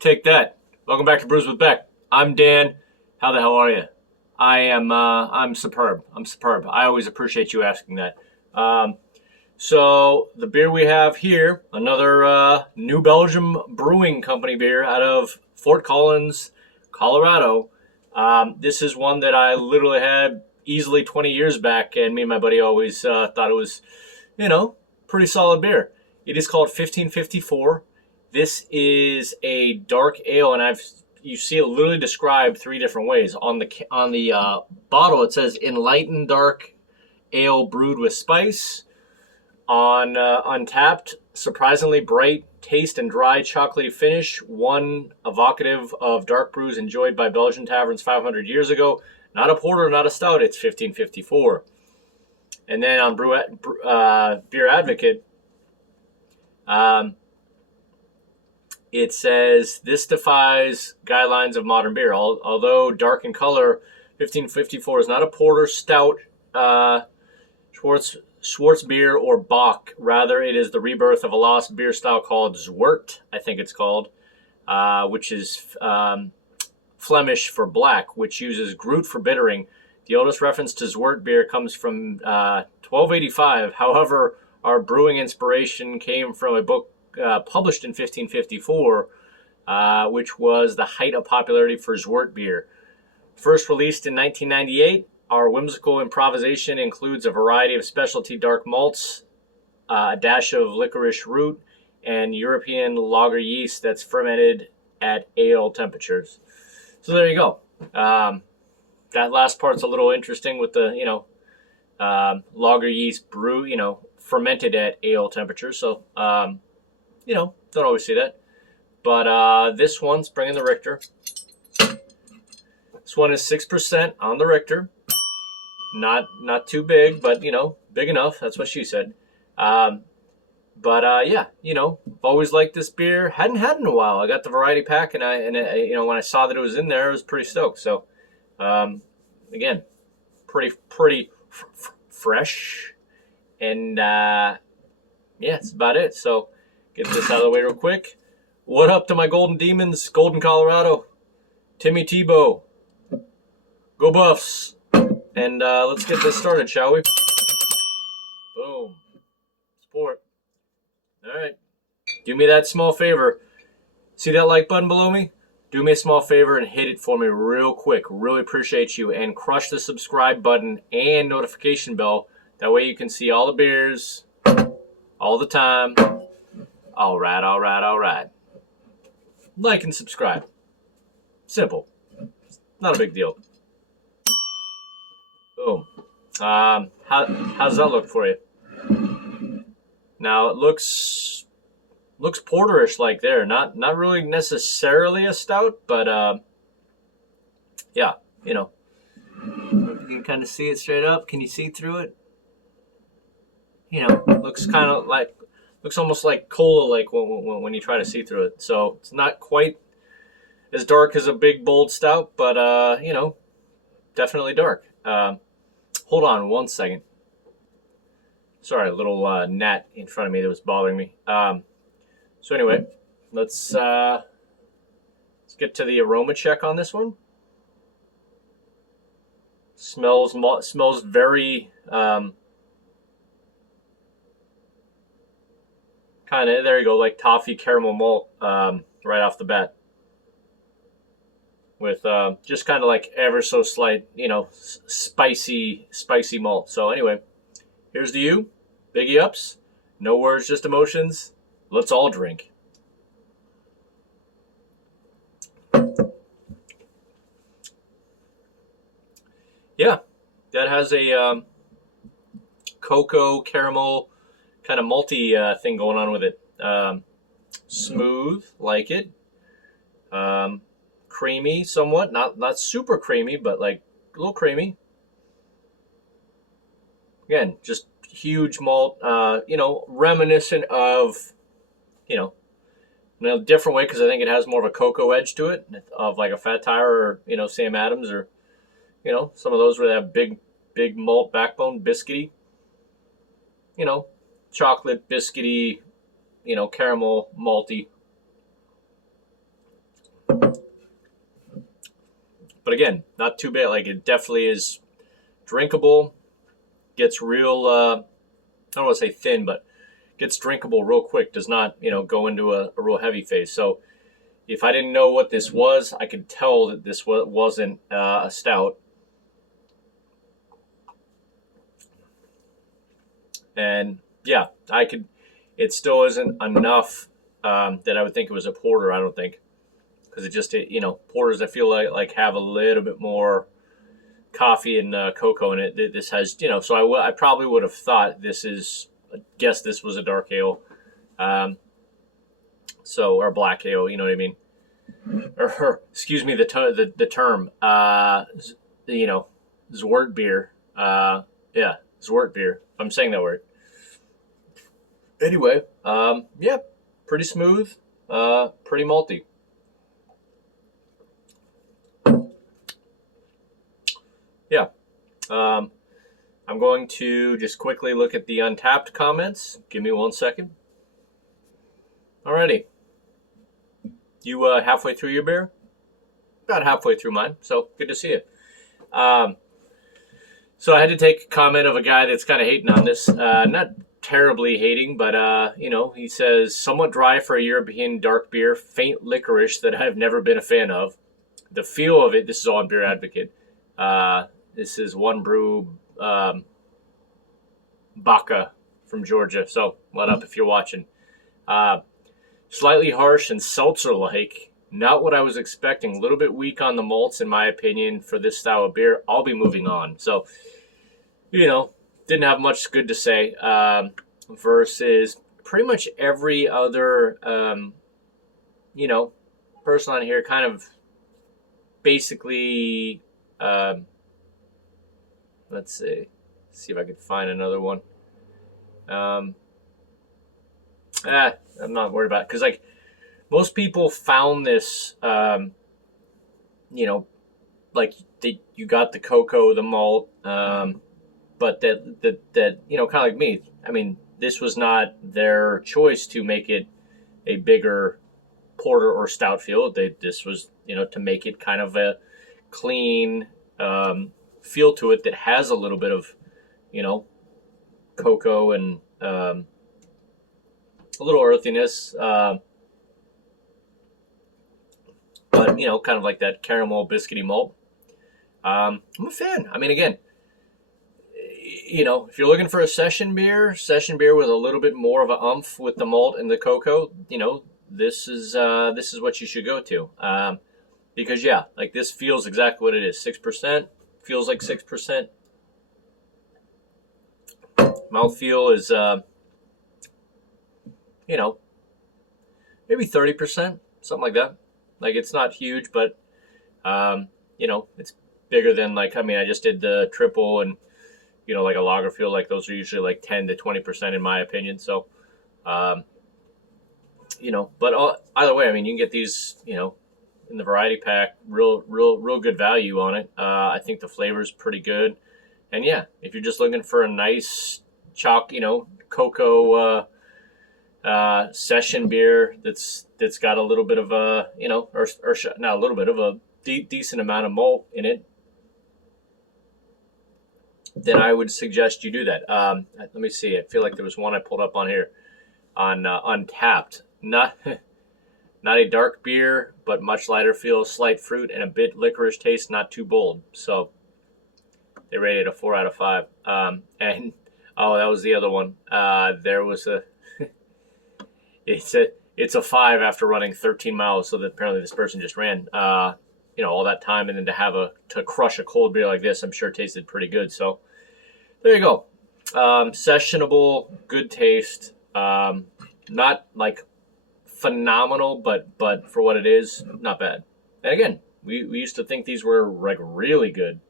Take that. Welcome back to Brews with Beck. I'm Dan. How the hell are you? I'm superb. I'm superb. I always appreciate you asking that. So the beer we have here, another New Belgium Brewing Company beer out of Fort Collins, Colorado. This is one that I literally had easily 20 years back, and me and my buddy always thought it was, pretty solid beer. It is called 1554. This is a dark ale, and you see it literally described three different ways. On the bottle, it says enlightened dark ale brewed with spice. On Untapped, surprisingly bright taste and dry chocolatey finish, one evocative of dark brews enjoyed by Belgian taverns 500 years ago. Not a porter, not a stout, it's 1554. And then on Beer Advocate, it says, this defies guidelines of modern beer. Although dark in color, 1554 is not a porter, stout, Schwarz beer, or Bock. Rather, it is the rebirth of a lost beer style called Zwart, I think it's called, which is Flemish for black, which uses Groot for bittering. The oldest reference to Zwart beer comes from 1285. However, our brewing inspiration came from a book published in 1554, which was the height of popularity for Zwart beer. First released in 1998, our whimsical improvisation includes a variety of specialty dark malts, a dash of licorice root, and European lager yeast that's fermented at ale temperatures. So there you go. That last part's a little interesting with the, lager yeast brew, fermented at ale temperatures. So, don't always see that. But this one's bringing the Richter. This one is 6% on the Richter. Not too big, but, big enough. That's what she said. Always liked this beer. Hadn't had it in a while. I got the variety pack, and when I saw that it was in there, I was pretty stoked. So, again, pretty fresh. And, that's about it. So, get this out of the way real quick. What up to my Golden Demons, Golden, Colorado? Timmy Tebow. Go Buffs. And let's get this started, shall we? Boom. Support. All right. Do me that small favor. See that like button below me? Do me a small favor and hit it for me real quick. Really appreciate you. And crush the subscribe button and notification bell. That way you can see all the beers all the time. All right. Like and subscribe. Simple. Not a big deal. Boom. How's that look for you? Now it looks porterish like there. Not really necessarily a stout, but yeah, you can kind of see it straight up. Can you see through it? Looks almost like cola, like when you try to see through it. So it's not quite as dark as a big bold stout, but definitely dark. Hold on one second. Sorry, a little gnat in front of me that was bothering me. So anyway, let's get to the aroma check on this one. Smells very kind of, there you go, like toffee caramel malt right off the bat. With just kind of like ever so slight, spicy malt. So anyway, here's to you. Biggie ups. No words, just emotions. Let's all drink. Yeah, that has a cocoa caramel kind of malty thing going on with it. Smooth, like it. Creamy somewhat, not super creamy, but like a little creamy. Again, just huge malt, reminiscent of, in a different way, because I think it has more of a cocoa edge to it, of like a Fat Tire or, Sam Adams, or, some of those where they have big malt backbone, biscuity, chocolate biscuity, caramel malty. But again, not too bad. Like, it definitely is drinkable. Gets real, I don't want to say thin, but gets drinkable real quick. Does not, go into a real heavy phase. So if I didn't know what this was, I could tell that this wasn't a stout. And yeah, it still isn't enough that I would think it was a porter, I don't think. Because porters I feel like have a little bit more coffee and cocoa in it. This has, so I probably would have thought this was a dark ale. Or black ale, you know what I mean? Or excuse me, the term, Zwart beer. Yeah, Zwart beer. I'm saying that word. Anyway, yeah, pretty smooth, pretty malty. Yeah. I'm going to just quickly look at the Untapped comments. Give me 1 second. Alrighty. You halfway through your beer? About halfway through mine, so good to see you. So I had to take a comment of a guy that's kind of hating on this. Not terribly hating, but, he says, somewhat dry for a European dark beer, faint licorice that I've never been a fan of. The feel of it, this is all on Beer Advocate. This is One Brew Baca from Georgia. So, what up if you're watching? Slightly harsh and seltzer-like. Not what I was expecting. A little bit weak on the malts, in my opinion, for this style of beer. I'll be moving on. So, didn't have much good to say. Versus pretty much every other, person on here kind of basically... let's see if I could find another one. I'm not worried about it because, like, most people found this, you got the cocoa, the malt, but that kind of like me. I mean, this was not their choice to make it a bigger porter or stout feel. This was, to make it kind of a clean feel to it that has a little bit of, cocoa and a little earthiness, but kind of like that caramel biscuity malt. I'm a fan. I mean, again, if you're looking for a session beer with a little bit more of a umph with the malt and the cocoa, this is what you should go to. Because yeah, like this feels exactly what it is. 6%. Feels like 6%. Mouthfeel is, maybe 30%, something like that. Like, it's not huge, but, it's bigger than, like, I just did the triple and, like a lager feel. Like, those are usually like 10 to 20% in my opinion. So, but either way, you can get these, in the variety pack, real good value on it. I think the flavor's pretty good. And yeah, if you're just looking for a nice cocoa session beer that's got a little bit of a, or not a little bit of a decent amount of malt in it, then I would suggest you do that. Let me see. I feel like there was one I pulled up on here on Untapped. Not a dark beer, but much lighter feel, slight fruit, and a bit licorice taste, not too bold. So they rated a 4 out of 5. And that was the other one. There was it's a 5 after running 13 miles. So that apparently this person just ran, all that time, and then to crush a cold beer like this, I'm sure tasted pretty good. So there you go. Sessionable, good taste. Not like phenomenal, but for what it is, not bad. And again, we used to think these were like really good.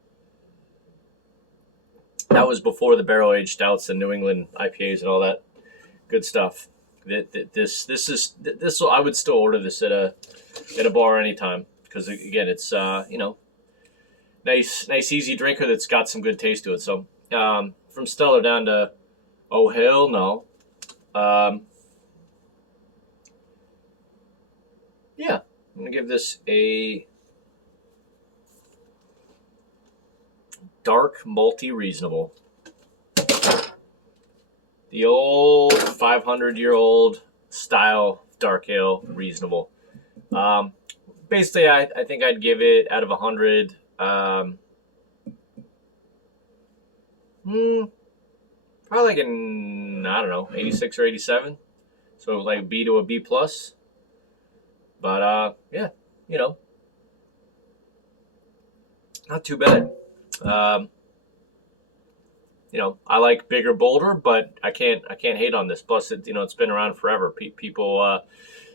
That was before the barrel aged stouts and New England IPAs and all that good stuff. This I would still order this at a bar anytime, because again, it's nice easy drinker that's got some good taste to it. So from stellar down to oh hell no. Yeah, I'm going to give this a dark malty reasonable. The old 500-year-old style dark ale reasonable. Basically, I think I'd give it out of 100. Probably like an, I don't know, 86 or 87. So like B to a B plus. But yeah, you know, not too bad. You know, I like bigger, bolder, but I can't hate on this. Plus, it's been around forever. People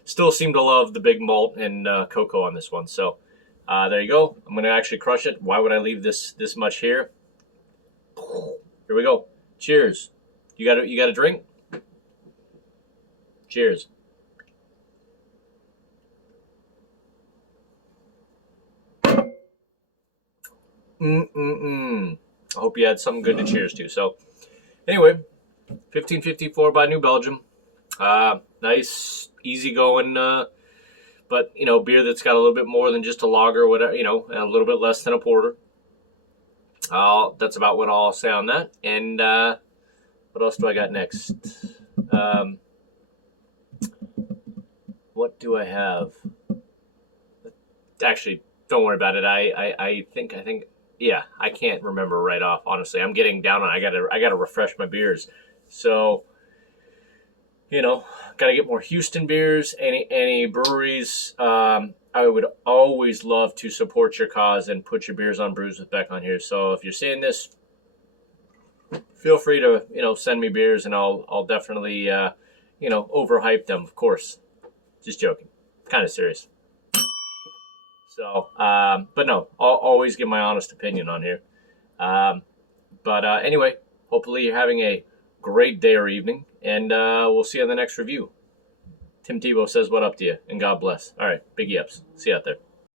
still seem to love the big malt and cocoa on this one. So there you go. I'm gonna actually crush it. Why would I leave this much here? Here we go. Cheers. You got a drink? Cheers. I hope you had something good to cheers to. So, anyway, 1554 by New Belgium. Nice, easy going, but beer that's got a little bit more than just a lager, whatever, and a little bit less than a porter. That's about what I'll say on that. And what else do I got next? What do I have? Actually, don't worry about it. I think. Yeah, I can't remember right off. Honestly, I'm getting down on. I gotta refresh my beers. So, gotta get more Houston beers. Any breweries. I would always love to support your cause and put your beers on Brews with Beck on here. So if you're seeing this, feel free to send me beers, and I'll definitely overhype them. Of course, just joking. Kind of serious. So, but no, I'll always give my honest opinion on here. But anyway, hopefully you're having a great day or evening, and we'll see you on the next review. Tim Tebow says what up to you, and God bless. All right, big yips. See you out there.